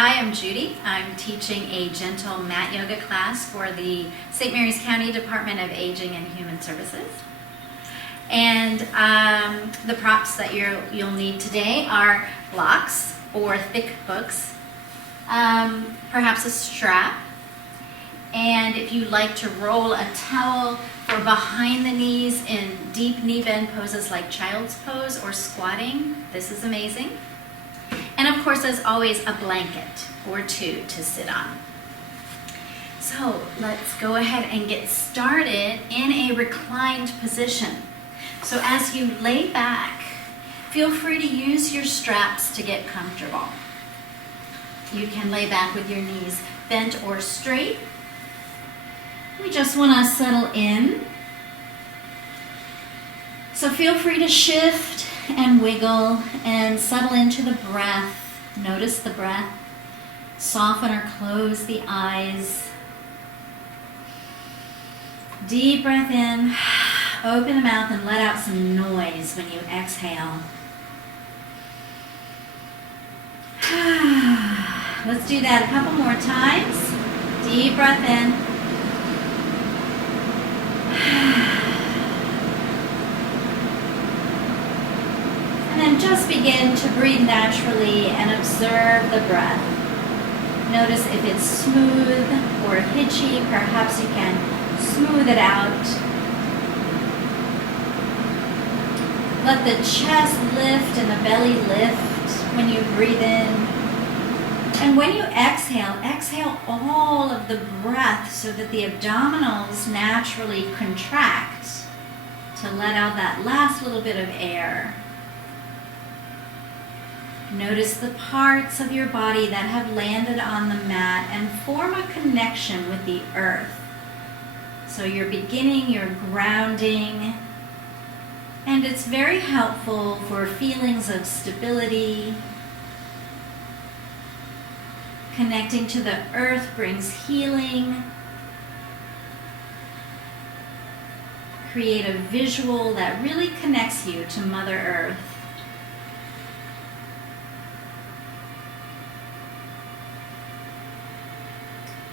Hi, I'm Judy. I'm teaching a gentle mat yoga class for the St. Mary's County Department of Aging and Human Services. And the props that you'll need today are blocks or thick books, perhaps a strap, and if you like to roll a towel for behind the knees in deep knee bend poses like child's pose or squatting, this is amazing. And of course, as always, a blanket or two to sit on. So let's go ahead and get started in a reclined position. So as you lay back, feel free to use your straps to get comfortable. You can lay back with your knees bent or straight. We just want to settle in. So feel free to shift and wiggle and settle into the breath. Notice the breath. Soften or close the eyes. Deep breath in. Open the mouth and let out some noise when you exhale. Let's do that a couple more times. Deep breath in. And then just begin to breathe naturally and observe the breath. Notice if it's smooth or hitchy, perhaps you can smooth it out. Let the chest lift and the belly lift when you breathe in. And when you exhale, exhale all of the breath so that the abdominals naturally contract to let out that last little bit of air. Notice the parts of your body that have landed on the mat and form a connection with the earth. So you're beginning your grounding, and it's very helpful for feelings of stability. Connecting to the earth brings healing. Create a visual that really connects you to Mother Earth.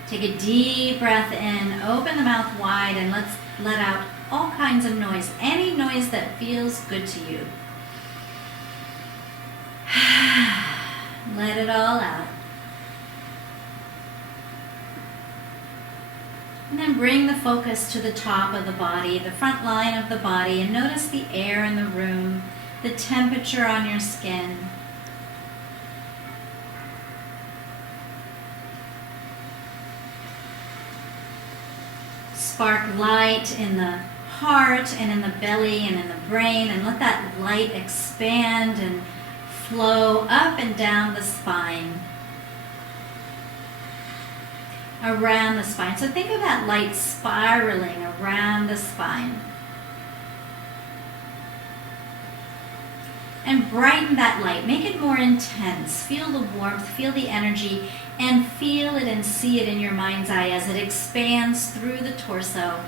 Take a deep breath in, open the mouth wide, and let's let out all kinds of noise, any noise that feels good to you. Let it all out. And then bring the focus to the top of the body, the front line of the body, and notice the air in the room, the temperature on your skin. Spark light in the heart and in the belly and in the brain, and let that light expand and flow up and down the spine. Around the spine. So think of that light spiraling around the spine. And brighten that light. Make it more intense. Feel the warmth, feel the energy, and feel it and see it in your mind's eye as it expands through the torso,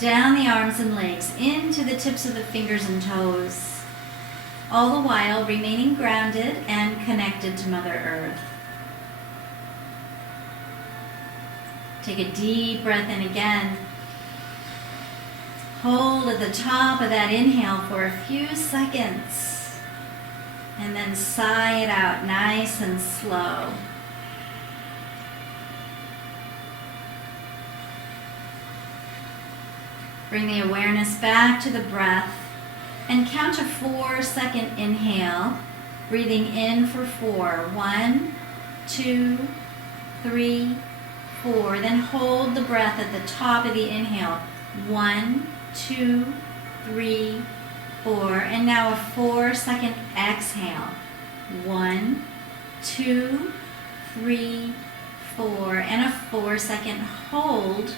down the arms and legs, into the tips of the fingers and toes, all the while remaining grounded and connected to Mother Earth. Take a deep breath in again. Hold at the top of that inhale for a few seconds. And then sigh it out nice and slow. Bring the awareness back to the breath and count a 4-second inhale, breathing in for 4. 1, 2, 3, 4. Then hold the breath at the top of the inhale. 1, 2, 3, 4. And now a 4-second exhale. 1, 2, 3, 4. And a 4-second hold.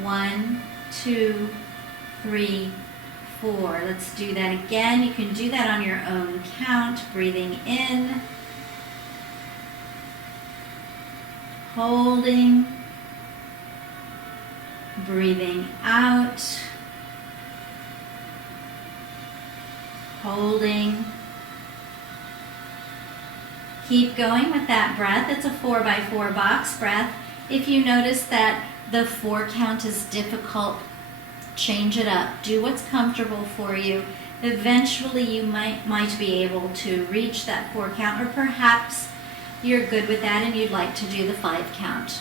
1, 2, 3, 4. Let's do that again. You can do that on your own count. Breathing in. Holding. Breathing out. Holding. Keep going with that breath. It's a 4x4 box breath. If you notice that the 4 count is difficult, change it up. Do what's comfortable for you. Eventually you might be able to reach that 4 count, or perhaps you're good with that and you'd like to do the 5 count.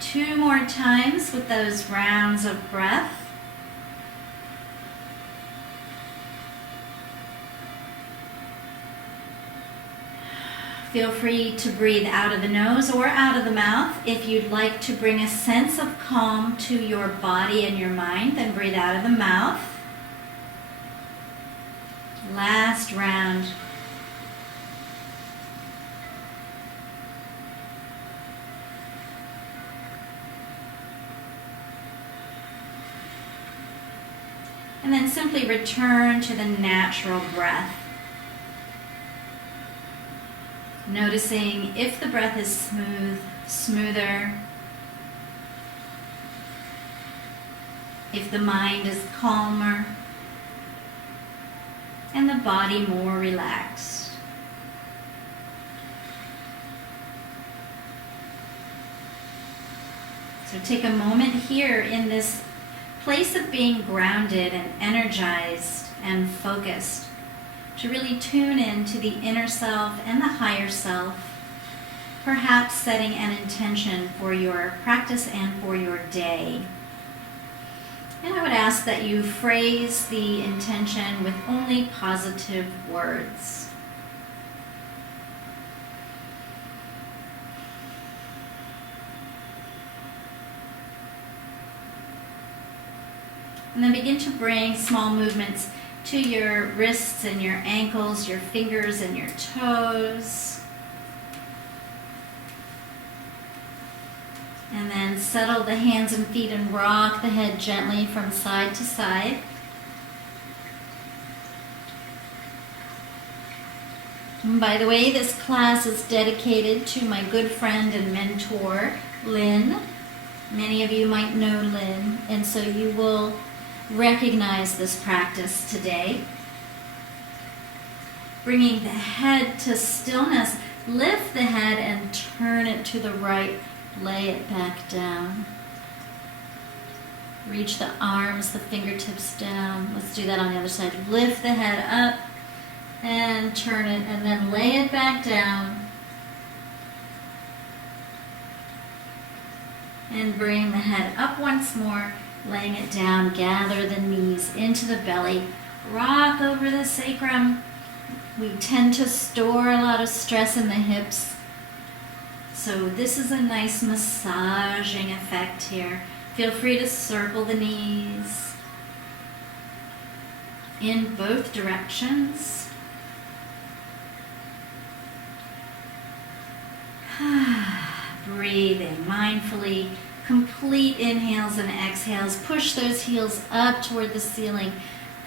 2 more times with those rounds of breath. Feel free to breathe out of the nose or out of the mouth. If you'd like to bring a sense of calm to your body and your mind, then breathe out of the mouth. Last round. And then simply return to the natural breath. Noticing if the breath is smooth, smoother, if the mind is calmer, and the body more relaxed. So take a moment here in this place of being grounded and energized and focused, to really tune in to the inner self and the higher self, perhaps setting an intention for your practice and for your day. And I would ask that you phrase the intention with only positive words. And then begin to bring small movements to your wrists and your ankles, your fingers and your toes. And then settle the hands and feet and rock the head gently from side to side. And by the way, this class is dedicated to my good friend and mentor, Lynn. Many of you might know Lynn, and so you will recognize this practice today. Bringing the head to stillness, lift the head and turn it to the right, lay it back down. Reach the arms, the fingertips down. Let's do that on the other side. Lift the head up and turn it, and then lay it back down. And bring the head up once more. Laying it down, gather the knees into the belly, rock over the sacrum. We tend to store a lot of stress in the hips, so this is a nice massaging effect here. Feel free to circle the knees in both directions. Breathing mindfully. Complete inhales and exhales. Push those heels up toward the ceiling.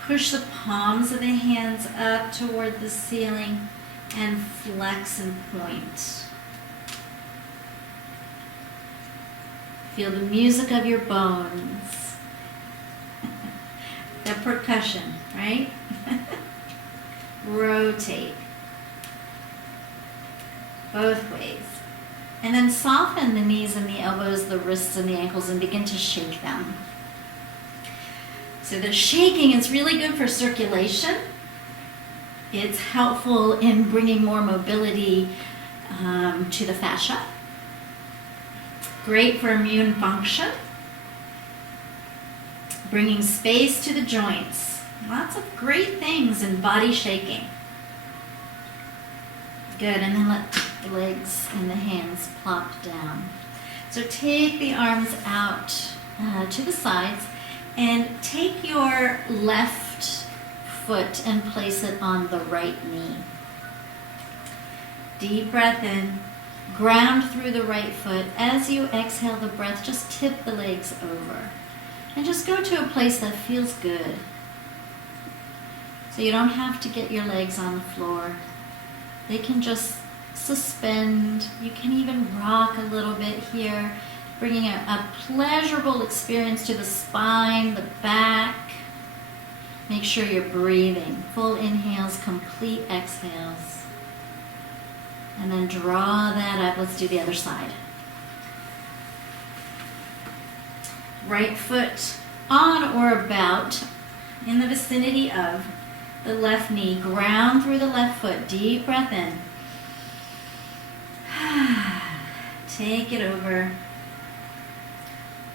Push the palms of the hands up toward the ceiling and flex and point. Feel the music of your bones. The percussion, right? Rotate. Both ways. And then soften the knees and the elbows, the wrists and the ankles, and begin to shake them. So the shaking is really good for circulation. It's helpful in bringing more mobility to the fascia. Great for immune function. Bringing space to the joints. Lots of great things in body shaking. Good, and then let the legs and the hands plop down. So take the arms out to the sides and take your left foot and place it on the right knee. Deep breath in, ground through the right foot. As you exhale the breath, just tip the legs over and just go to a place that feels good. So you don't have to get your legs on the floor. They can just suspend. You can even rock a little bit here, bringing a pleasurable experience to the spine, the back, Make sure you're breathing. Full inhales, complete exhales. And then draw that up. Let's do the other side. Right foot on or about in the vicinity of the left knee. Ground through the left foot. Deep breath in. Take it over.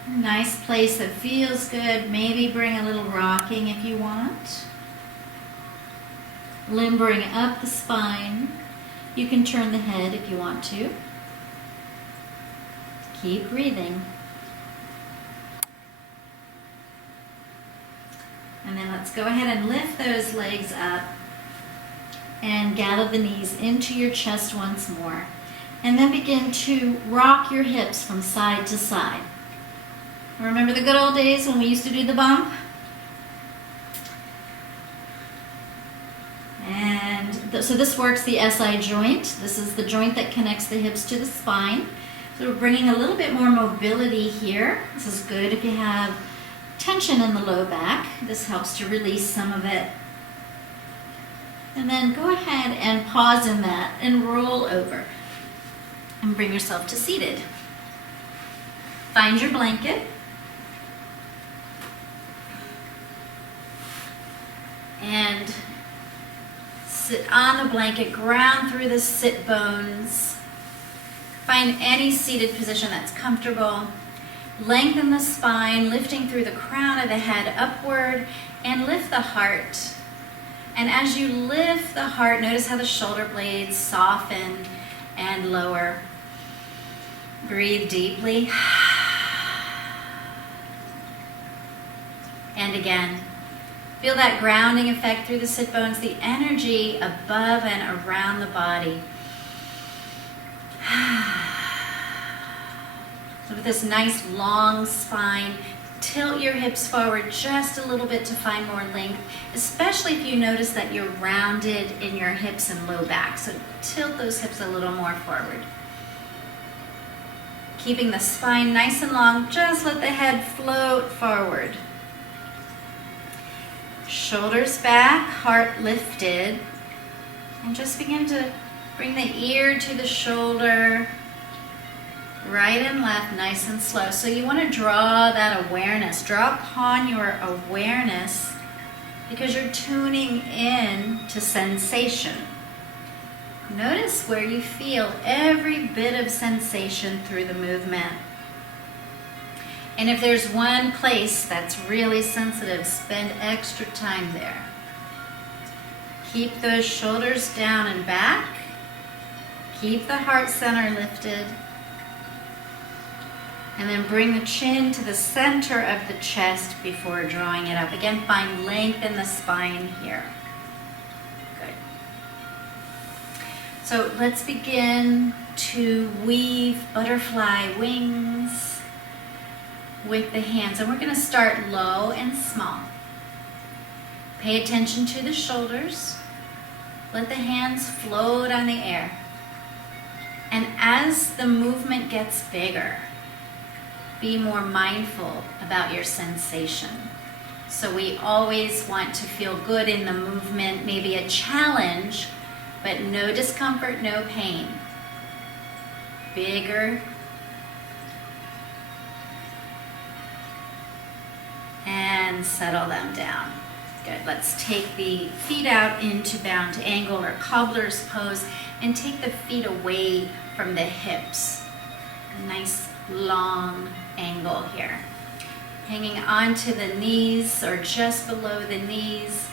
Nice place that feels good. Maybe bring a little rocking if you want. Limbering up the spine. You can turn the head if you want to. Keep breathing. And then let's go ahead and lift those legs up and gather the knees into your chest once more. And then begin to rock your hips from side to side. Remember the good old days when we used to do the bump? And so this works the SI joint. This is the joint that connects the hips to the spine. So we're bringing a little bit more mobility here. This is good if you have tension in the low back. This helps to release some of it. And then go ahead and pause in that and roll over. And bring yourself to seated. Find your blanket. And sit on the blanket, ground through the sit bones. Find any seated position that's comfortable. Lengthen the spine, lifting through the crown of the head upward, and lift the heart. And as you lift the heart, notice how the shoulder blades soften and lower. Breathe deeply. And again. Feel that grounding effect through the sit bones, the energy above and around the body. So with this nice long spine, tilt your hips forward just a little bit to find more length, especially if you notice that you're rounded in your hips and low back. So tilt those hips a little more forward. Keeping the spine nice and long, just let the head float forward. Shoulders back, heart lifted. And just begin to bring the ear to the shoulder. Right and left, nice and slow. So you want to draw that awareness. Draw upon your awareness because you're tuning in to sensation. Notice where you feel every bit of sensation through the movement. And if there's one place that's really sensitive, spend extra time there. Keep those shoulders down and back. Keep the heart center lifted. And then bring the chin to the center of the chest before drawing it up. Again, find length in the spine here. Good. So let's begin to weave butterfly wings with the hands. And we're going to start low and small. Pay attention to the shoulders. Let the hands float on the air. And as the movement gets bigger, be more mindful about your sensation. So we always want to feel good in the movement, maybe a challenge, but no discomfort, no pain. Bigger. And settle them down. Good. Let's take the feet out into bound angle or cobbler's pose and take the feet away from the hips. A nice long angle here. Hanging onto the knees or just below the knees.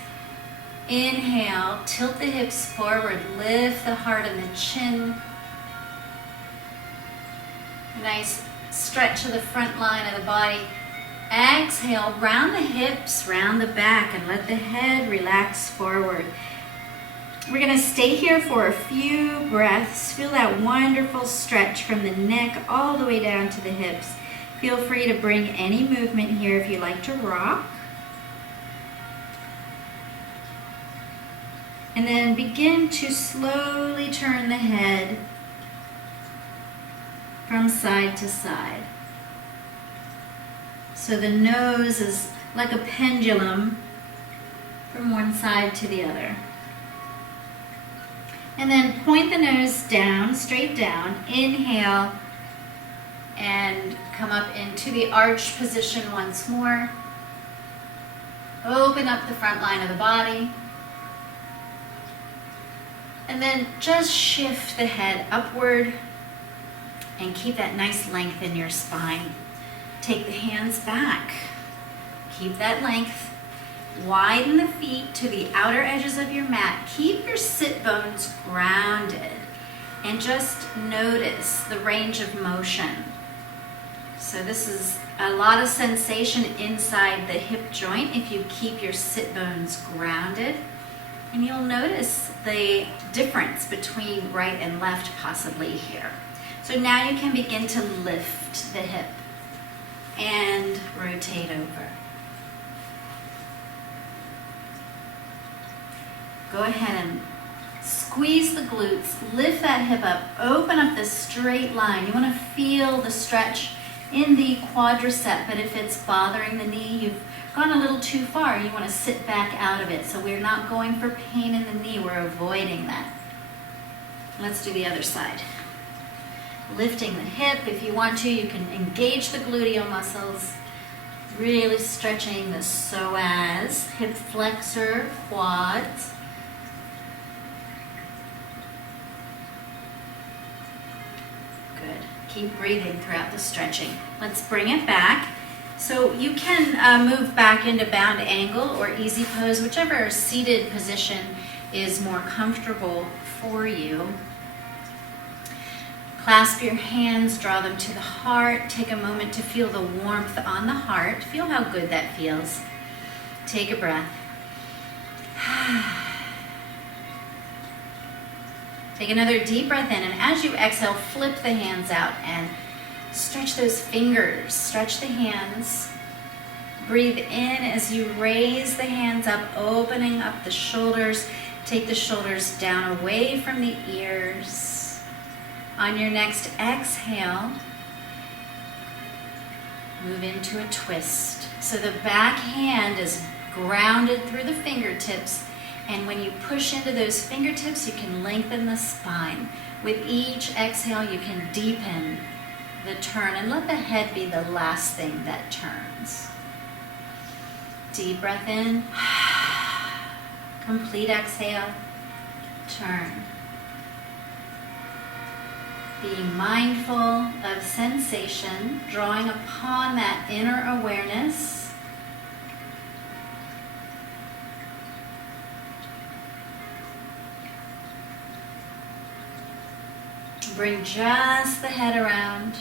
Inhale, tilt the hips forward, lift the heart and the chin. Nice stretch of the front line of the body. Exhale, round the hips, round the back, and let the head relax forward. We're going to stay here for a few breaths. Feel that wonderful stretch from the neck all the way down to the hips. Feel free to bring any movement here if you like to rock. And then begin to slowly turn the head from side to side. So the nose is like a pendulum from one side to the other. And then point the nose down, straight down. Inhale and come up into the arch position once more. Open up the front line of the body. And then just shift the head upward and keep that nice length in your spine. Take the hands back. Keep that length. Widen the feet to the outer edges of your mat. Keep your sit bones grounded and just notice the range of motion. So this is a lot of sensation inside the hip joint if you keep your sit bones grounded. And you'll notice the difference between right and left possibly here. So now you can begin to lift the hip and rotate over. Go ahead and squeeze the glutes, lift that hip up, open up this straight line. You want to feel the stretch in the quadricep, but if it's bothering the knee, you've gone a little too far, you want to sit back out of it. So we're not going for pain in the knee, we're avoiding that. Let's do the other side. Lifting the hip, if you want to, you can engage the gluteal muscles, really stretching the psoas, hip flexor, quads. Good. Keep breathing throughout the stretching. Let's bring it back. So you can move back into bound angle or easy pose, whichever seated position is more comfortable for you. Clasp your hands, draw them to the heart. Take a moment to feel the warmth on the heart. Feel how good that feels. Take a breath. Take another deep breath in, and as you exhale, flip the hands out and stretch those fingers. Stretch the hands. Breathe in as you raise the hands up, opening up the shoulders. Take the shoulders down away from the ears. On your next exhale, move into a twist. So the back hand is grounded through the fingertips, and when you push into those fingertips, you can lengthen the spine. With each exhale, you can deepen the turn and let the head be the last thing that turns. Deep breath in, complete exhale, turn. Being mindful of sensation, drawing upon that inner awareness. Bring just the head around,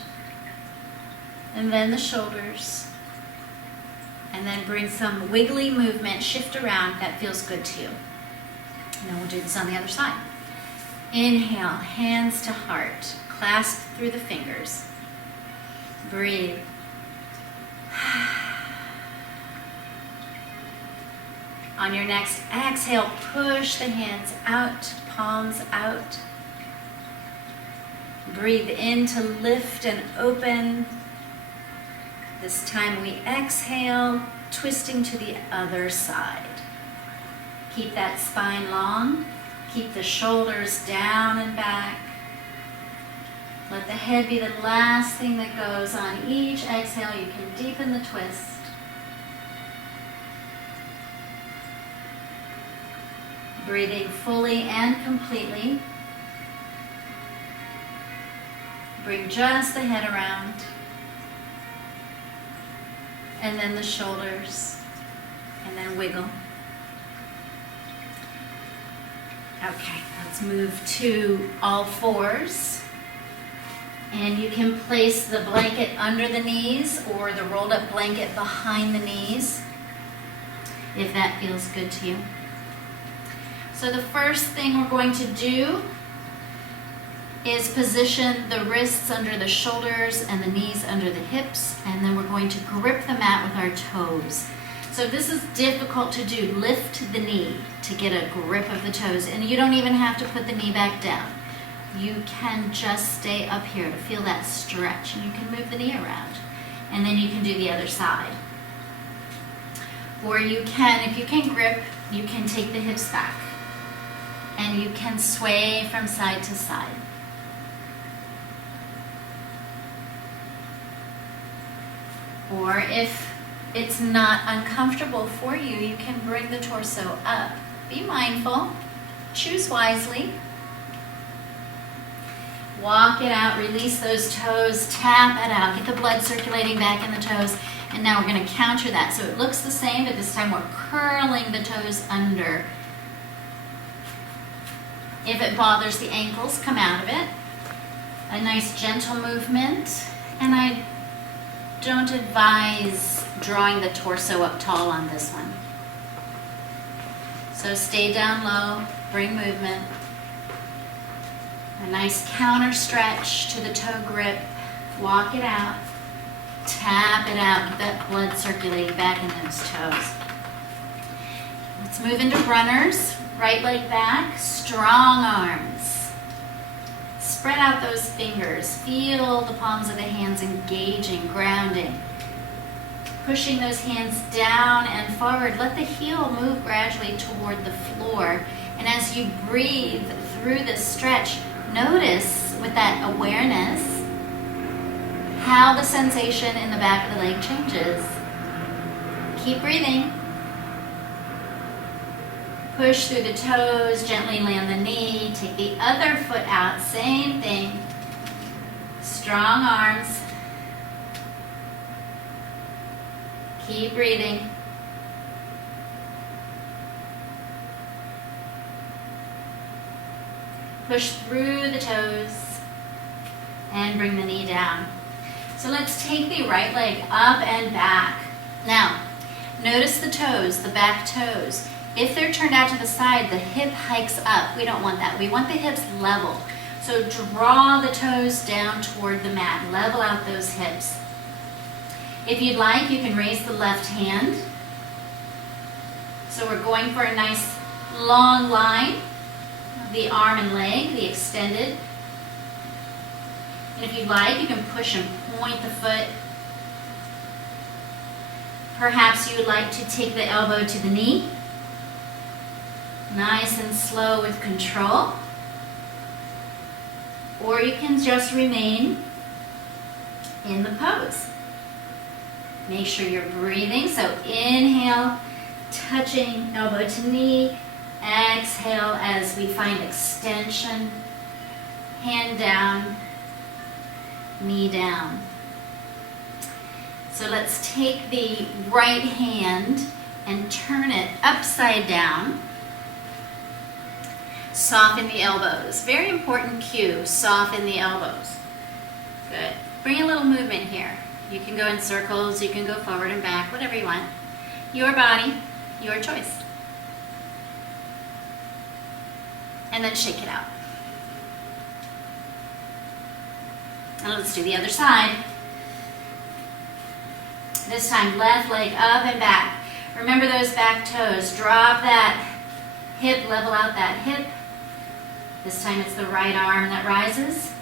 and then the shoulders. And then bring some wiggly movement, shift around if that feels good to you. And then we'll do this on the other side. Inhale, hands to heart. Clasp through the fingers. Breathe. On your next exhale, push the hands out, palms out. Breathe in to lift and open. This time we exhale, twisting to the other side. Keep that spine long. Keep the shoulders down and back. Let the head be the last thing that goes on each exhale. You can deepen the twist. Breathing fully and completely. Bring just the head around. And then the shoulders. And then wiggle. Okay, let's move to all fours. And you can place the blanket under the knees or the rolled up blanket behind the knees if that feels good to you. So the first thing we're going to do is position the wrists under the shoulders and the knees under the hips, and then we're going to grip the mat with our toes. So this is difficult to do. Lift the knee to get a grip of the toes, and you don't even have to put the knee back down. You can just stay up here to feel that stretch, and you can move the knee around. And then you can do the other side. Or you can, if you can grip you can take the hips back and you can sway from side to side. Or if it's not uncomfortable for you, you can bring the torso up. Be mindful, choose wisely. Walk it out, release those toes, tap it out, get the blood circulating back in the toes. And now we're going to counter that. So it looks the same, but this time we're curling the toes under. If it bothers the ankles, come out of it. A nice gentle movement. And I don't advise drawing the torso up tall on this one. So stay down low, bring movement. A nice counter stretch to the toe grip. Walk it out. Tap it out. Get that blood circulating back in those toes. Let's move into runners. Right leg back. Strong arms. Spread out those fingers. Feel the palms of the hands engaging, grounding. Pushing those hands down and forward. Let the heel move gradually toward the floor. And as you breathe through this stretch, notice with that awareness how the sensation in the back of the leg changes. Keep breathing. Push through the toes, gently land the knee, take the other foot out, same thing. Strong arms. Keep breathing. Push through the toes and bring the knee down. So let's take the right leg up and back. Now, notice the toes, the back toes. If they're turned out to the side, the hip hikes up. We don't want that. We want the hips level. So draw the toes down toward the mat. Level out those hips. If you'd like, you can raise the left hand. So we're going for a nice long line of the arm and leg, the extended. And if you'd like, you can push and point the foot. Perhaps you would like to take the elbow to the knee. Nice and slow with control. Or you can just remain in the pose. Make sure you're breathing. So inhale, touching elbow to knee. Exhale as we find extension. Hand down, knee down. So let's take the right hand and turn it upside down. Soften the elbows. Very important cue, soften the elbows. Good. Bring a little movement here. You can go in circles, you can go forward and back, whatever you want. Your body, your choice. And then shake it out. And let's do the other side. This time, left leg up and back. Remember those back toes. Drop that hip, level out that hip. This time it's the right arm that rises.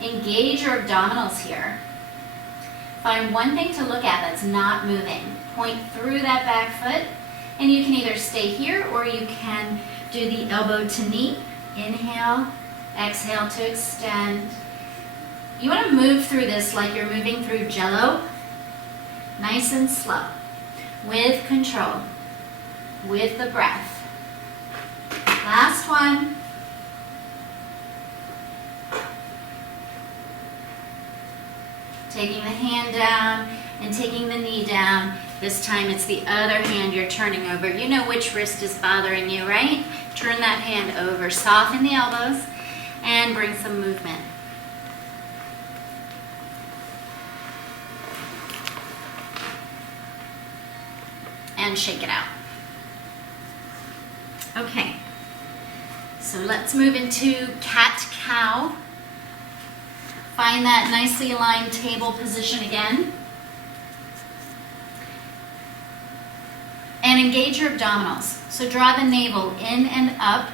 Engage your abdominals here. Find one thing to look at that's not moving. Point through that back foot, and you can either stay here or you can do the elbow to knee. Inhale, exhale to extend. You want to move through this like you're moving through Jell-O. Nice and slow, with control, with the breath. Last one. Taking the hand down and taking the knee down. This time it's the other hand you're turning over. You know which wrist is bothering you, right? Turn that hand over. Soften the elbows and bring some movement. And shake it out. Okay, so let's move into cat-cow. Find that nicely aligned table position again. And engage your abdominals. So draw the navel in and up.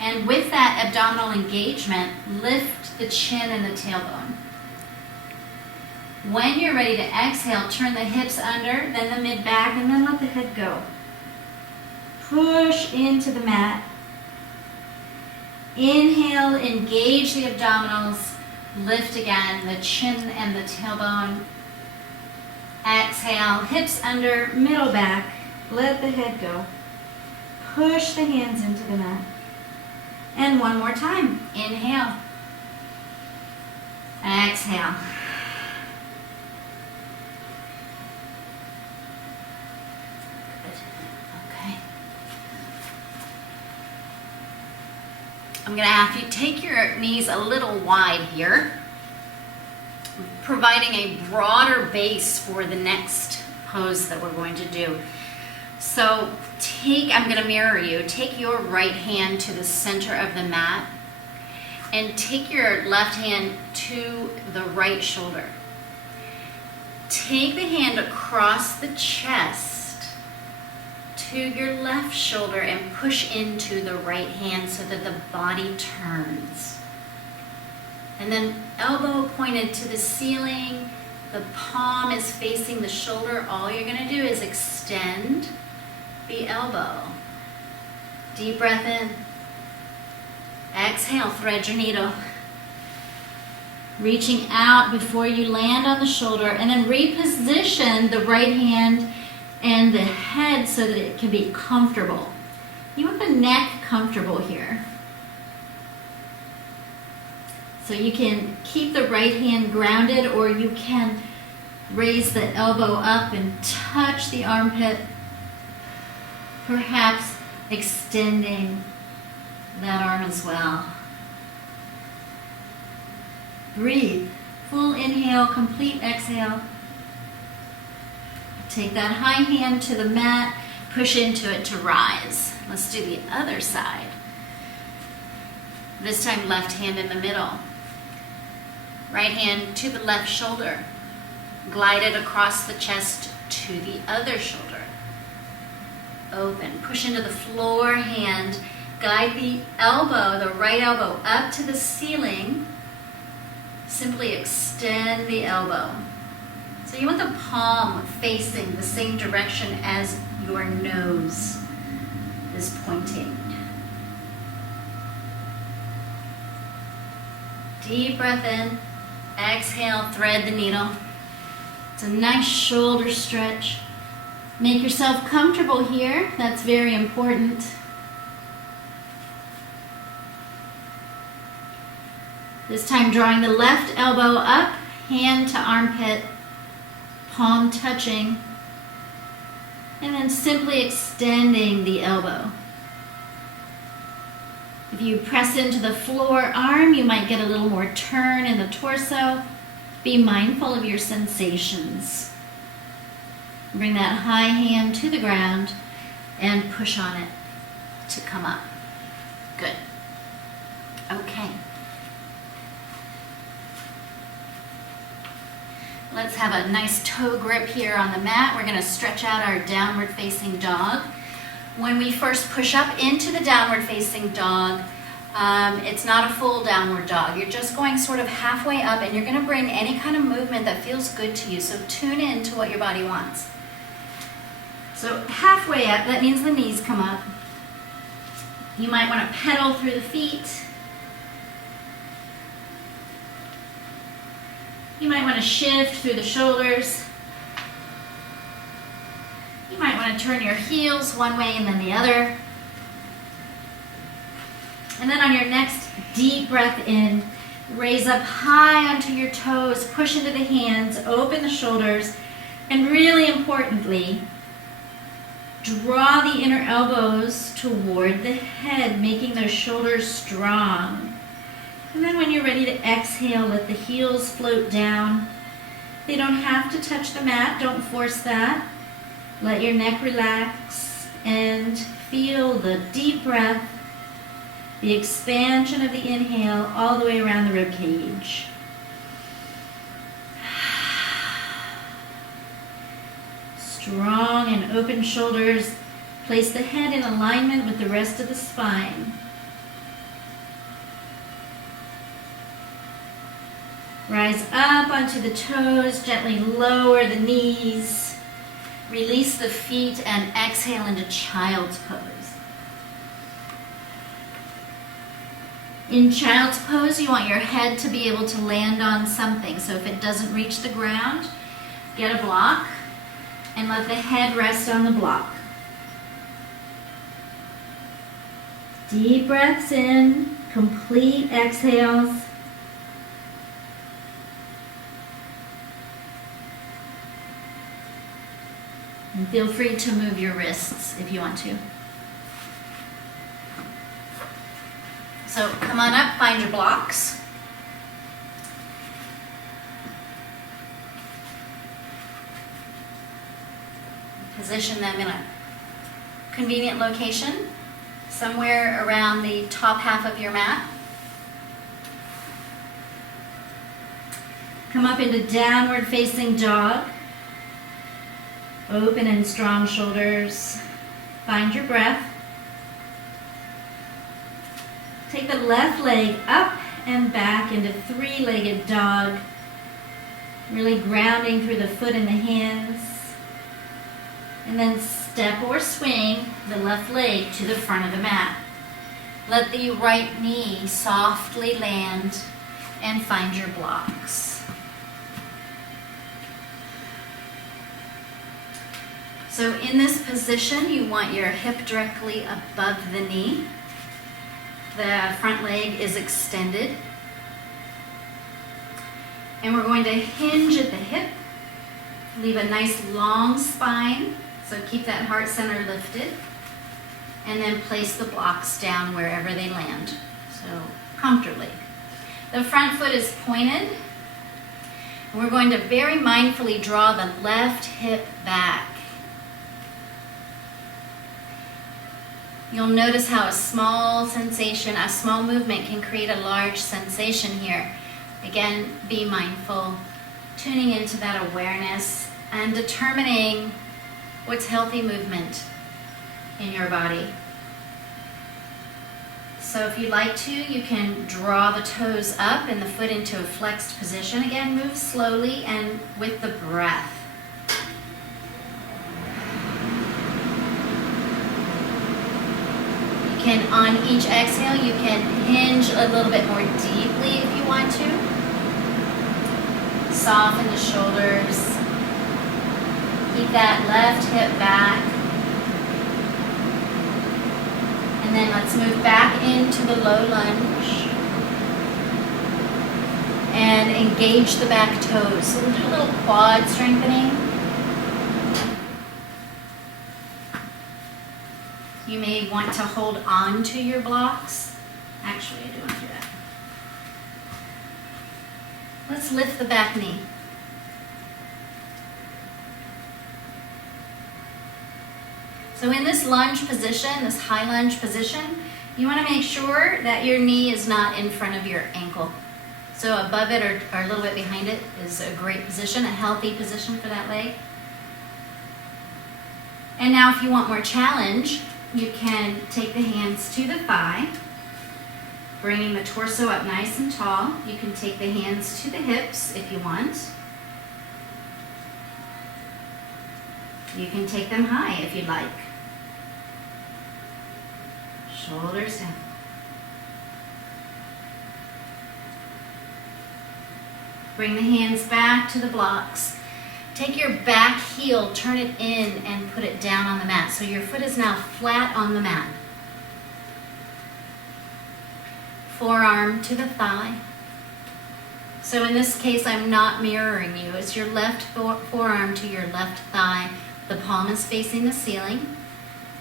And with that abdominal engagement, lift the chin and the tailbone. When you're ready to exhale, turn the hips under, then the mid-back, and then let the head go. push into the mat. Inhale, engage the abdominals, lift again, the chin and the tailbone. Exhale, hips under, middle back, let the head go. Push the hands into the mat. And one more time, inhale. Exhale. Okay. I'm going to have you take your knees a little wide here, providing a broader base for the next pose that we're going to do. So I'm going to mirror you. Take your right hand to the center of the mat and take your left hand to the right shoulder. Take the hand across the chest to your left shoulder and push into the right hand so that the body turns. And then elbow pointed to the ceiling, the palm is facing the shoulder. All you're going to do is extend the elbow. Deep breath in. Exhale, thread your needle. Reaching out before you land on the shoulder, and then reposition the right hand and the head so that it can be comfortable. You want the neck comfortable here. So you can keep the right hand grounded, or you can raise the elbow up and touch the armpit, perhaps extending that arm as well. Breathe. Full inhale, complete exhale. Take that high hand to the mat, push into it to rise. Let's do the other side. This time left hand in the middle. Right hand to the left shoulder. Glide it across the chest to the other shoulder. Open. Push into the floor hand. Guide the elbow, the right elbow, up to the ceiling. Simply extend the elbow. So you want the palm facing the same direction as your nose is pointing. Deep breath in. Exhale, thread the needle. It's a nice shoulder stretch. Make yourself comfortable here. That's very important. This time drawing the left elbow up, hand to armpit, palm touching, and then simply extending the elbow. If you press into the floor arm, you might get a little more turn in the torso. Be mindful of your sensations. Bring that high hand to the ground and push on it to come up. Good. Okay. Let's have a nice toe grip here on the mat. We're going to stretch out our downward facing dog. When we first push up into the downward facing dog, it's not a full downward dog. You're just going sort of halfway up, and you're going to bring any kind of movement that feels good to you. So tune in to what your body wants. So halfway up, that means the knees come up. You might want to pedal through the feet. You might want to shift through the shoulders. You might want to turn your heels one way and then the other. And then on your next deep breath in, raise up high onto your toes, push into the hands, open the shoulders, and really importantly, draw the inner elbows toward the head, making those shoulders strong. And then when you're ready to exhale, let the heels float down. They don't have to touch the mat. Don't force that. Let your neck relax and feel the deep breath, the expansion of the inhale all the way around the rib cage. Strong and open shoulders. Place the head in alignment with the rest of the spine. Rise up onto the toes, gently lower the knees. Release the feet and exhale into child's pose. In child's pose, you want your head to be able to land on something. So if it doesn't reach the ground, get a block and let the head rest on the block. Deep breaths in, complete exhales. And feel free to move your wrists if you want to. So come on up, find your blocks. Position them in a convenient location, somewhere around the top half of your mat. Come up into downward facing dog. Open and strong shoulders. Find your breath. Take the left leg up and back into three-legged dog. Really grounding through the foot and the hands. And then step or swing the left leg to the front of the mat. Let the right knee softly land and find your blocks. So in this position, you want your hip directly above the knee. The front leg is extended. And we're going to hinge at the hip. Leave a nice long spine. So keep that heart center lifted. And then place the blocks down wherever they land. So comfortably. The front foot is pointed. And we're going to very mindfully draw the left hip back. You'll notice how a small sensation, a small movement can create a large sensation here. Again, be mindful, tuning into that awareness and determining what's healthy movement in your body. So if you'd like to, you can draw the toes up and the foot into a flexed position. Again, move slowly and with the breath. On each exhale, you can hinge a little bit more deeply if you want to. Soften the shoulders. Keep that left hip back. And then let's move back into the low lunge. And engage the back toes. So we'll do a little quad strengthening. You may want to hold on to your blocks. Actually, I do want to do that. Let's lift the back knee. So in this lunge position, this high lunge position, you want to make sure that your knee is not in front of your ankle. So above it or a little bit behind it is a great position, a healthy position for that leg. And now if you want more challenge, you can take the hands to the thigh, bringing the torso up nice and tall. You can take the hands to the hips if you want. You can take them high if you'd like. Shoulders down. Bring the hands back to the blocks. Take your back heel, turn it in, and put it down on the mat. So your foot is now flat on the mat. Forearm to the thigh. So in this case, I'm not mirroring you. It's your left forearm to your left thigh. The palm is facing the ceiling.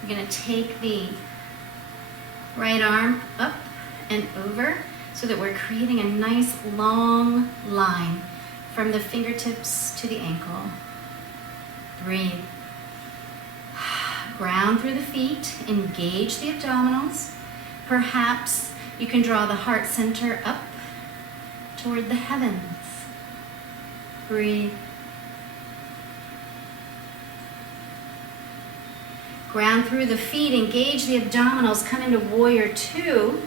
You're going to take the right arm up and over so that we're creating a nice long line from the fingertips to the ankle. Breathe. Ground through the feet. Engage the abdominals. Perhaps you can draw the heart center up toward the heavens. Breathe. Ground through the feet. Engage the abdominals. Come into warrior two.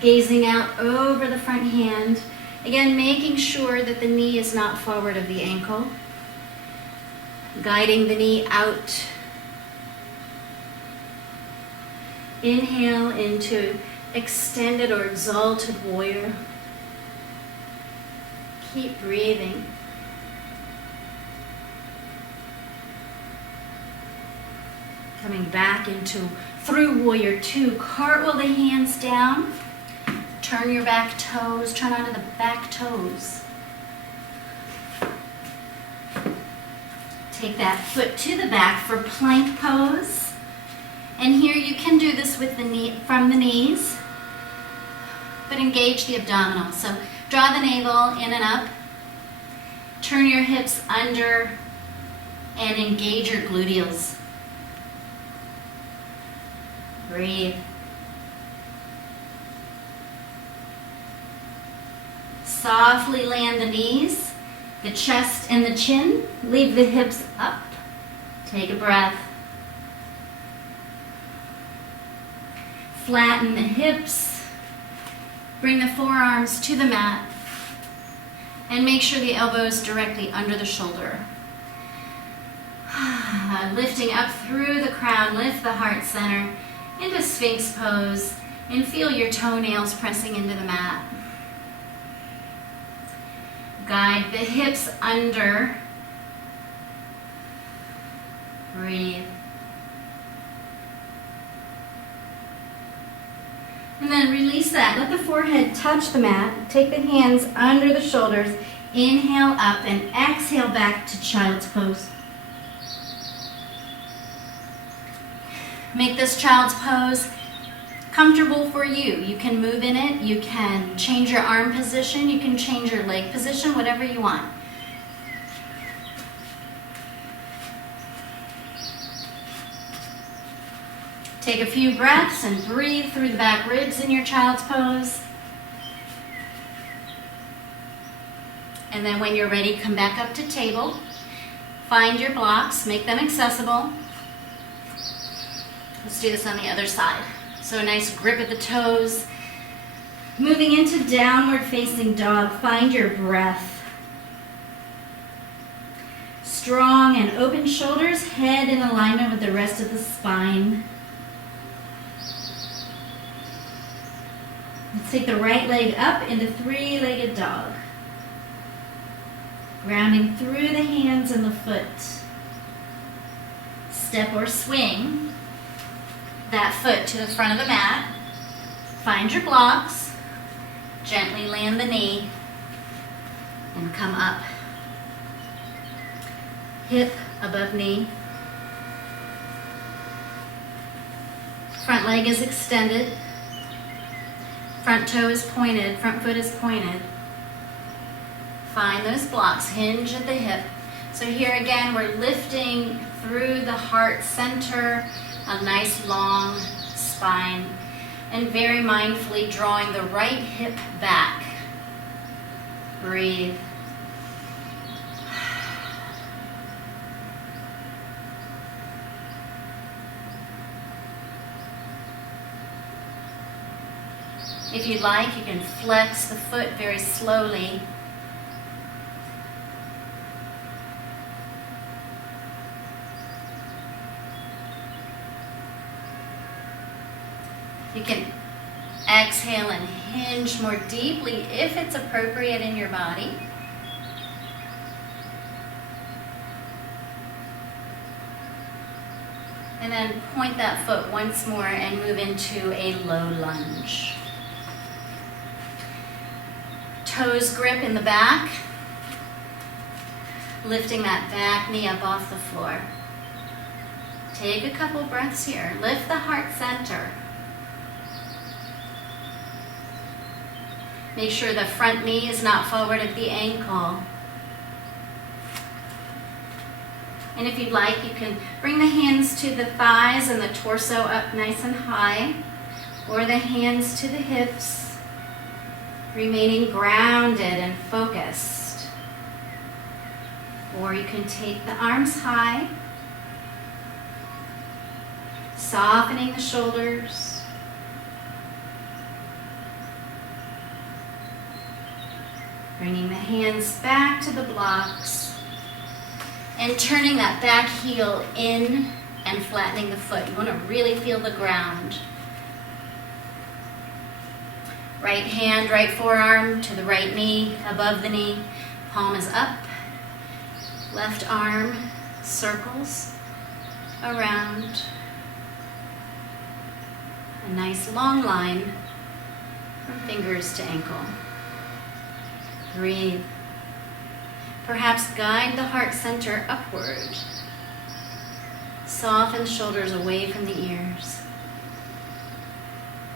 Gazing out over the front hand. Again, making sure that the knee is not forward of the ankle. Guiding the knee out. Inhale into extended or exalted warrior. Keep breathing. Coming back into through warrior two. Cartwheel the hands down. Turn your back toes. Turn onto the back toes. Take that foot to the back for plank pose. And here you can do this with the knee from the knees, but engage the abdominals. So draw the navel in and up. Turn your hips under and engage your gluteals. Breathe. Softly land the knees, the chest and the chin. Leave the hips up. Take a breath. Flatten the hips. Bring the forearms to the mat. And make sure the elbows directly under the shoulder. Lifting up through the crown, lift the heart center into Sphinx pose and feel your toenails pressing into the mat. Guide the hips under. Breathe. And then release that. Let the forehead touch the mat. Take the hands under the shoulders. Inhale up and exhale back to child's pose. Make this child's pose comfortable for you. You can move in it. You can change your arm position. You can change your leg position, whatever you want. Take a few breaths and breathe through the back ribs in your child's pose. And then when you're ready, come back up to table. Find your blocks, make them accessible. Let's do this on the other side. So a nice grip at the toes. Moving into downward facing dog, find your breath. Strong and open shoulders, head in alignment with the rest of the spine. Let's take the right leg up into three-legged dog. Grounding through the hands and the foot. Step or swing that foot to the front of the mat. Find your blocks. Gently land the knee and come up. Hip above knee. Front leg is extended. Front toe is pointed, front foot is pointed. Find those blocks, hinge at the hip. So here again, we're lifting through the heart center, a nice long spine, and very mindfully drawing the right hip back. Breathe. If you'd like, you can flex the foot very slowly. You can exhale and hinge more deeply if it's appropriate in your body. And then point that foot once more and move into a low lunge. Toes grip in the back, lifting that back knee up off the floor. Take a couple breaths here. Lift the heart center. Make sure the front knee is not forward at the ankle. And if you'd like, you can bring the hands to the thighs and the torso up nice and high, or the hands to the hips. Remaining grounded and focused. Or you can take the arms high, softening the shoulders. Bringing the hands back to the blocks and turning that back heel in and flattening the foot. You want to really feel the ground. Right hand, right forearm to the right knee, above the knee. Palm is up. Left arm circles around. A nice long line from fingers to ankle. Breathe. Perhaps guide the heart center upward. Soften the shoulders away from the ears.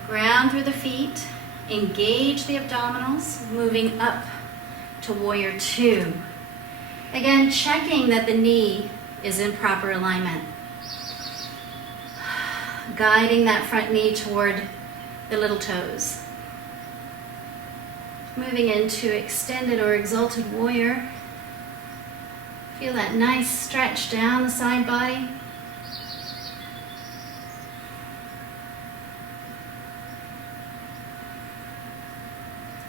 Ground through the feet. Engage the abdominals, moving up to Warrior Two. Again, checking that the knee is in proper alignment. Guiding that front knee toward the little toes. Moving into extended or exalted warrior. Feel that nice stretch down the side body.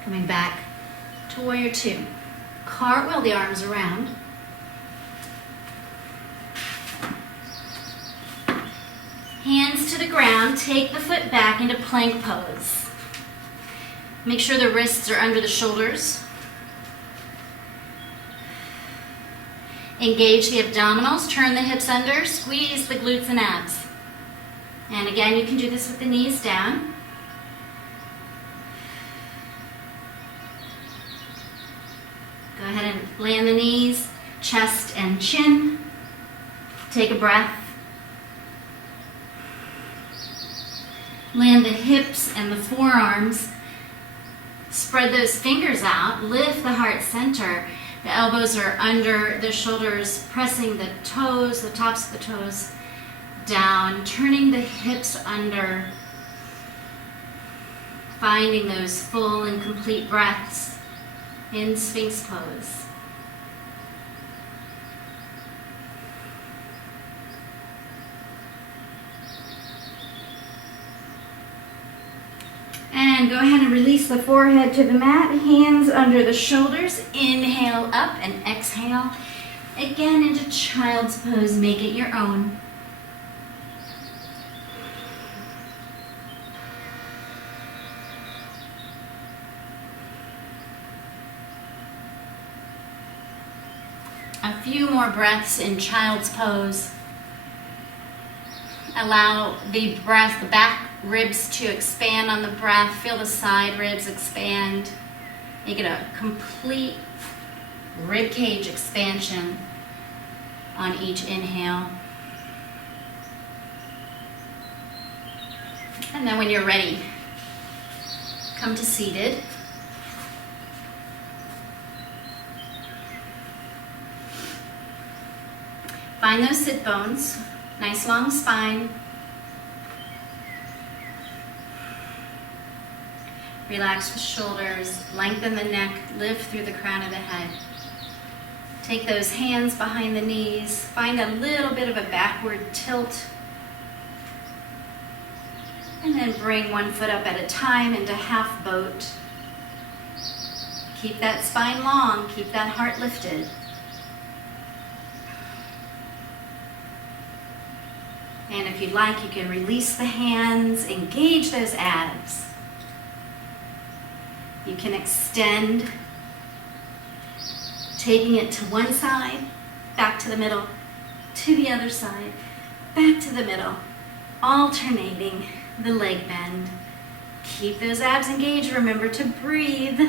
Coming back to Warrior Two. Cartwheel the arms around. Hands to the ground. Take the foot back into plank pose. Make sure the wrists are under the shoulders. Engage the abdominals. Turn the hips under. Squeeze the glutes and abs. And again, you can do this with the knees down. Go ahead and land the knees, chest and chin. Take a breath. Land the hips and the forearms. Spread those fingers out. Lift the heart center. The elbows are under the shoulders, pressing the toes, the tops of the toes down. Turning the hips under. Finding those full and complete breaths in Sphinx pose. And go ahead and release the forehead to the mat, hands under the shoulders. Inhale up and exhale. Again into child's pose, make it your own. A few more breaths in child's pose. Allow the breath, the back ribs to expand on the breath. Feel the side ribs expand. Make it a complete rib cage expansion on each inhale. And then when you're ready, come to seated. Find those sit bones, nice long spine. Relax the shoulders, lengthen the neck, lift through the crown of the head. Take those hands behind the knees, find a little bit of a backward tilt. And then bring one foot up at a time into half boat. Keep that spine long, keep that heart lifted. And if you'd like, you can release the hands, engage those abs. You can extend, taking it to one side, back to the middle, to the other side, back to the middle, alternating the leg bend. Keep those abs engaged. Remember to breathe.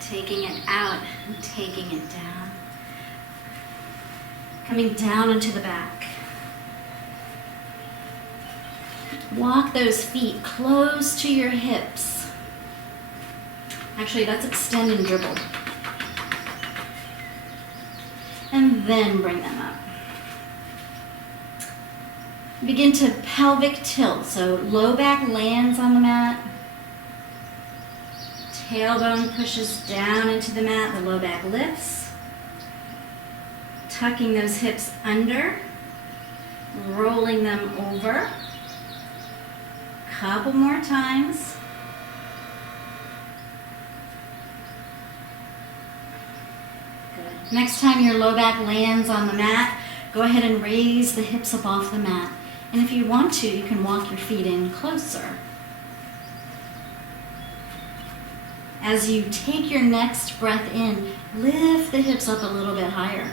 Taking it out and taking it down. Coming down onto the back. Walk those feet close to your hips. Actually, that's extend and dribble. And then bring them up. Begin to pelvic tilt. So low back lands on the mat. Tailbone pushes down into the mat. The low back lifts. Tucking those hips under. Rolling them over. Couple more times. Good. Next time your low back lands on the mat, go ahead and raise the hips up off the mat. And if you want to, you can walk your feet in closer. As you take your next breath in, lift the hips up a little bit higher.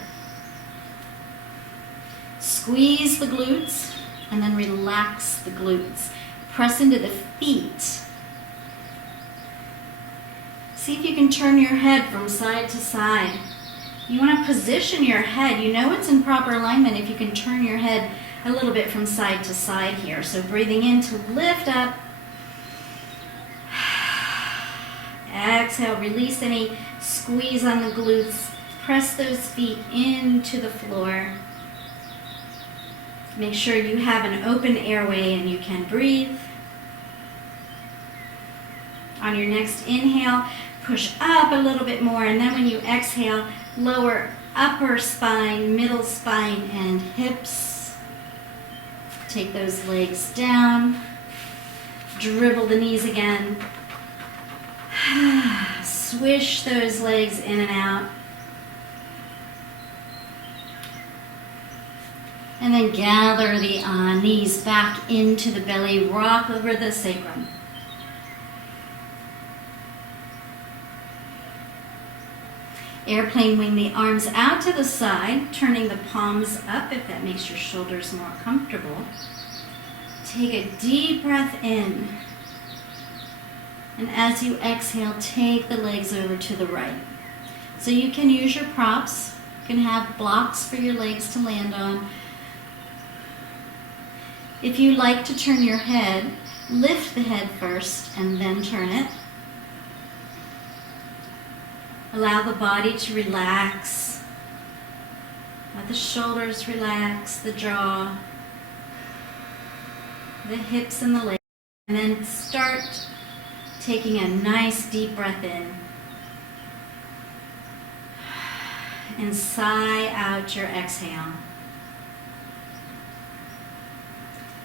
Squeeze the glutes and then relax the glutes. Press into the feet. See if you can turn your head from side to side. You want to position your head. You know it's in proper alignment if you can turn your head a little bit from side to side here. So breathing in to lift up. Exhale, release any squeeze on the glutes. Press those feet into the floor. Make sure you have an open airway and you can breathe. On your next inhale, push up a little bit more, and then when you exhale, lower upper spine, middle spine, and hips. Take those legs down. Dribble the knees again. Swish those legs in and out. And then gather the knees back into the belly. Rock over the sacrum. Airplane wing the arms out to the side, turning the palms up if that makes your shoulders more comfortable. Take a deep breath in. And as you exhale, take the legs over to the right. So you can use your props. You can have blocks for your legs to land on. If you like to turn your head, lift the head first and then turn it. Allow the body to relax. Let the shoulders relax, the jaw, the hips and the legs. And then start taking a nice deep breath in. And sigh out your exhale.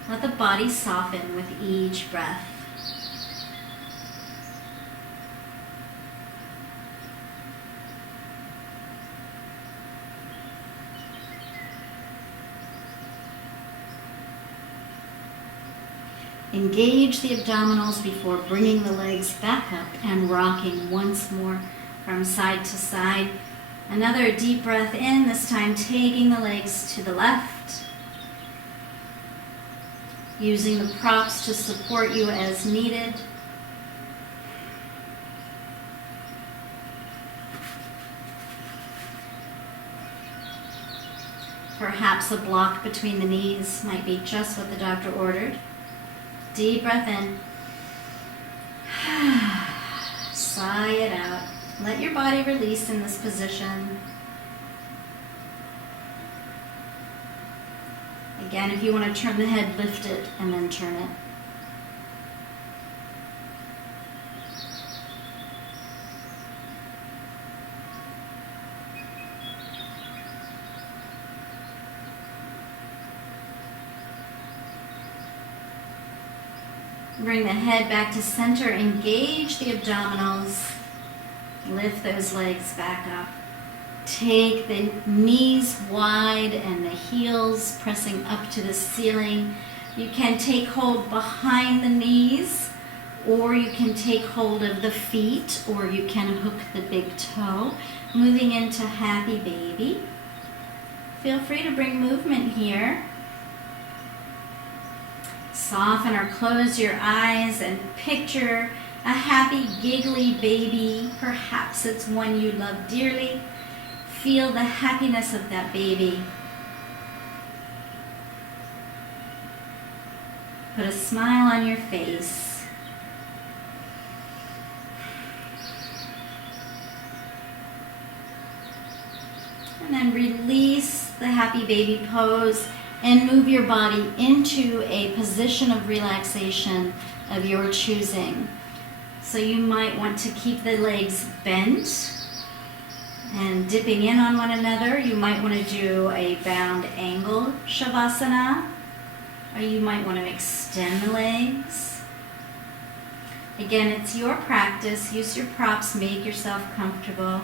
Let the body soften with each breath. Engage the abdominals before bringing the legs back up and rocking once more from side to side. Another deep breath in, this time taking the legs to the left. Using the props to support you as needed. Perhaps a block between the knees might be just what the doctor ordered. Deep breath in. Sigh it out. Let your body release in this position. Again, if you want to turn the head, lift it and then turn it. Bring the head back to center. Engage the abdominals. Lift those legs back up. Take the knees wide and the heels pressing up to the ceiling. You can take hold behind the knees, or you can take hold of the feet, or you can hook the big toe. Moving into happy baby. Feel free to bring movement here. Soften or close your eyes and picture a happy, giggly baby. Perhaps it's one you love dearly. Feel the happiness of that baby. Put a smile on your face. And then release the happy baby pose and move your body into a position of relaxation of your choosing. So you might want to keep the legs bent and dipping in on one another. You might want to do a bound angle shavasana, or you might want to extend the legs. Again, it's your practice. Use your props, make yourself comfortable.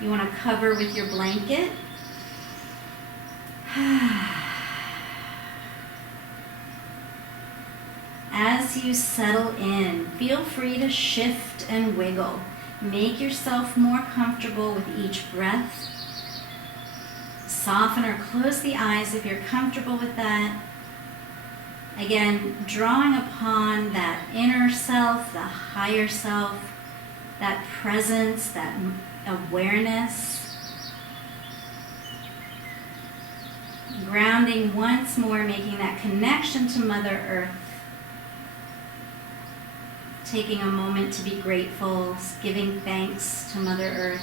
You want to cover with your blanket. As as you settle in, feel free to shift and wiggle. Make yourself more comfortable with each breath. Soften or close the eyes if you're comfortable with that. Again, drawing upon that inner self, the higher self, that presence, that awareness. Grounding once more, making that connection to Mother Earth. Taking a moment to be grateful, giving thanks to Mother Earth.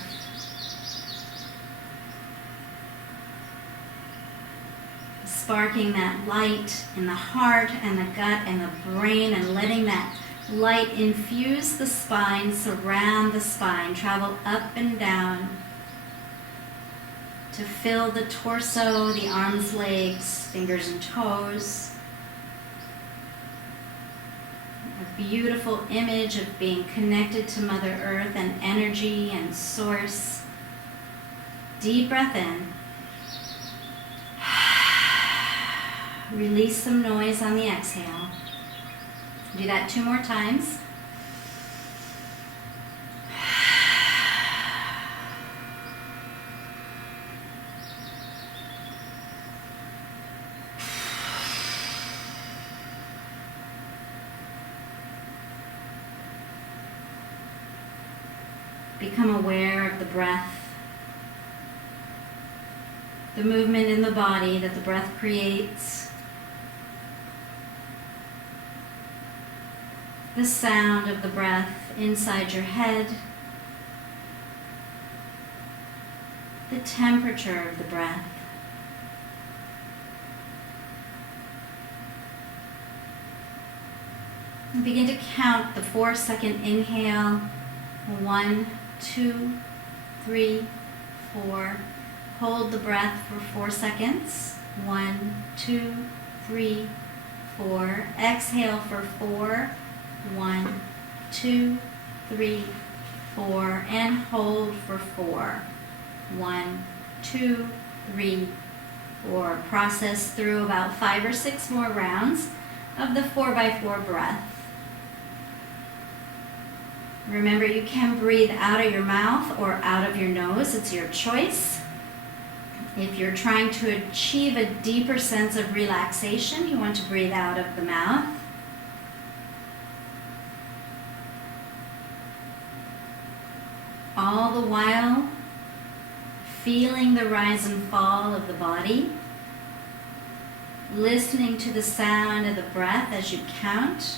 Sparking that light in the heart and the gut and the brain, and letting that light infuse the spine, surround the spine, travel up and down to fill the torso, the arms, legs, fingers and toes. A beautiful image of being connected to Mother Earth and energy and source. Deep breath in. Release some noise on the exhale. Do that 2 more times. Become aware of the breath, the movement in the body that the breath creates, the sound of the breath inside your head, the temperature of the breath. And begin to count the 4-second inhale. 1, 2, 3, 4. Hold the breath for 4 seconds. 1, 2, 3, 4. Exhale for 4. 1, 2, 3, 4. And hold for 4. 1, 2, 3, 4. Process through about 5 or 6 more rounds of the 4x4 breath. Remember, you can breathe out of your mouth or out of your nose. It's your choice. If you're trying to achieve a deeper sense of relaxation, you want to breathe out of the mouth. All the while, feeling the rise and fall of the body, listening to the sound of the breath as you count.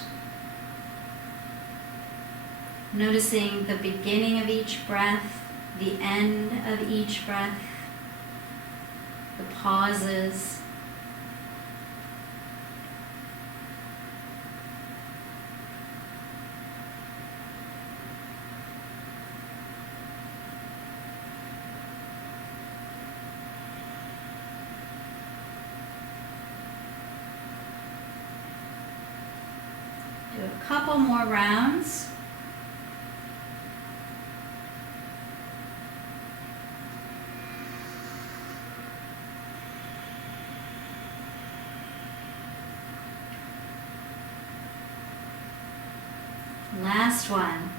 Noticing the beginning of each breath, the end of each breath, the pauses. Do a couple more rounds. Last one.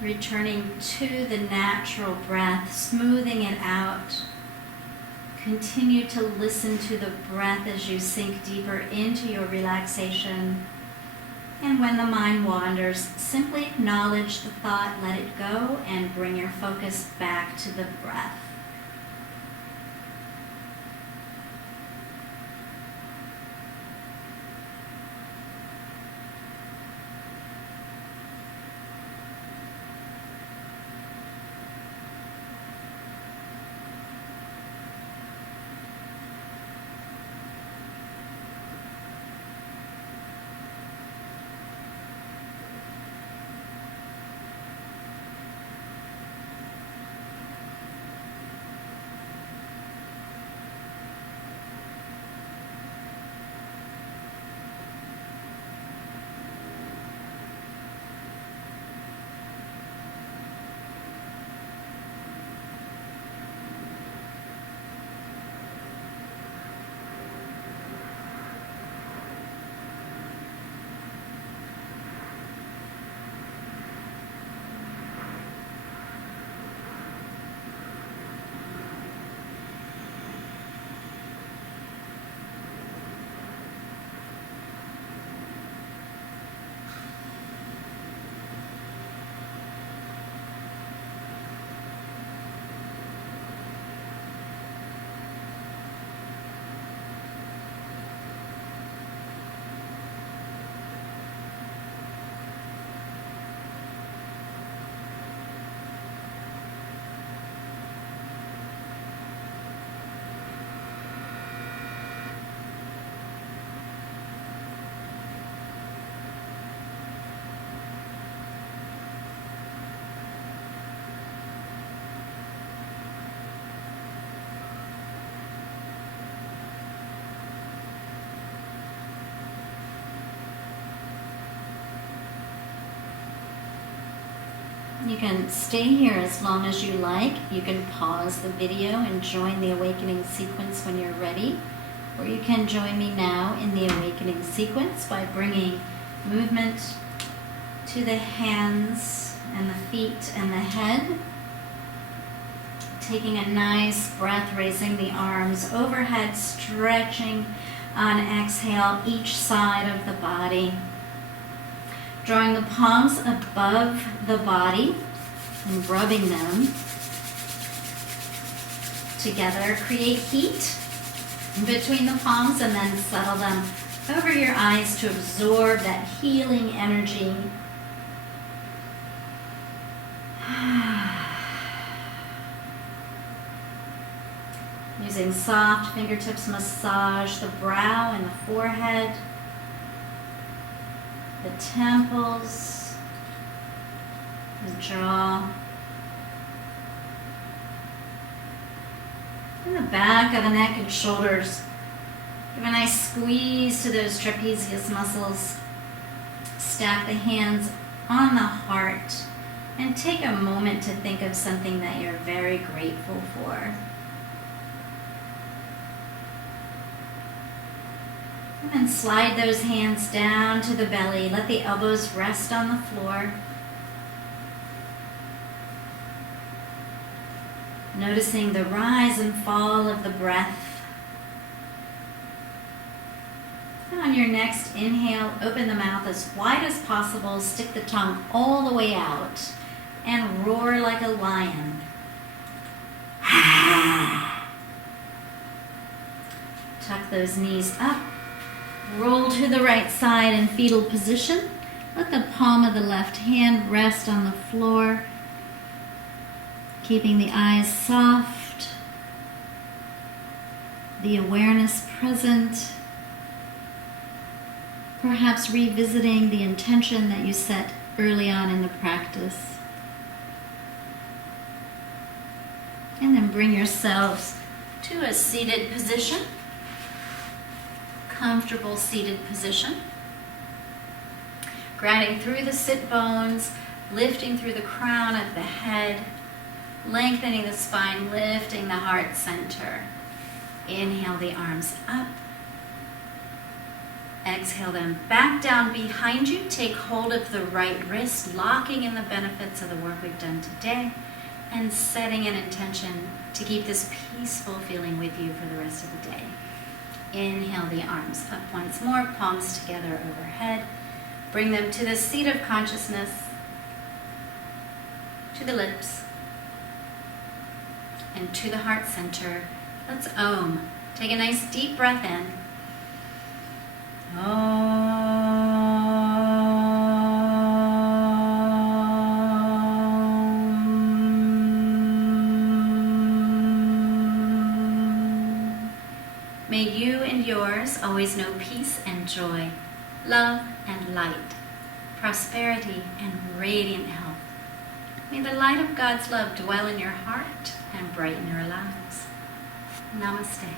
Returning to the natural breath, smoothing it out. Continue to listen to the breath as you sink deeper into your relaxation. And when the mind wanders, simply acknowledge the thought, let it go, and bring your focus back to the breath. You can stay here as long as you like. You can pause the video and join the awakening sequence when you're ready. Or you can join me now in the awakening sequence by bringing movement to the hands and the feet and the head. Taking a nice breath, raising the arms overhead, stretching on exhale each side of the body. Drawing the palms above the body and rubbing them together. Create heat between the palms and then settle them over your eyes to absorb that healing energy. Using soft fingertips, massage the brow and the forehead, the temples, the jaw, and the back of the neck and shoulders. Give a nice squeeze to those trapezius muscles. Stack the hands on the heart and take a moment to think of something that you're very grateful for. And then slide those hands down to the belly. Let the elbows rest on the floor. Noticing the rise and fall of the breath. And on your next inhale, open the mouth as wide as possible. Stick the tongue all the way out and roar like a lion. Tuck those knees up. Roll to the right side in fetal position. Let the palm of the left hand rest on the floor, keeping the eyes soft, the awareness present, perhaps revisiting the intention that you set early on in the practice. And then bring yourselves to a seated position. Comfortable seated position. Grounding through the sit bones, lifting through the crown of the head, lengthening the spine, lifting the heart center. Inhale the arms up. Exhale them back down behind you. Take hold of the right wrist, locking in the benefits of the work we've done today, and setting an intention to keep this peaceful feeling with you for the rest of the day. Inhale the arms up once more, palms together overhead. Bring them to the seat of consciousness, to the lips, and to the heart center. Let's Om. Take a nice deep breath in. May you and yours always know peace and joy, love and light, prosperity and radiant health. May the light of God's love dwell in your heart and brighten your lives. Namaste.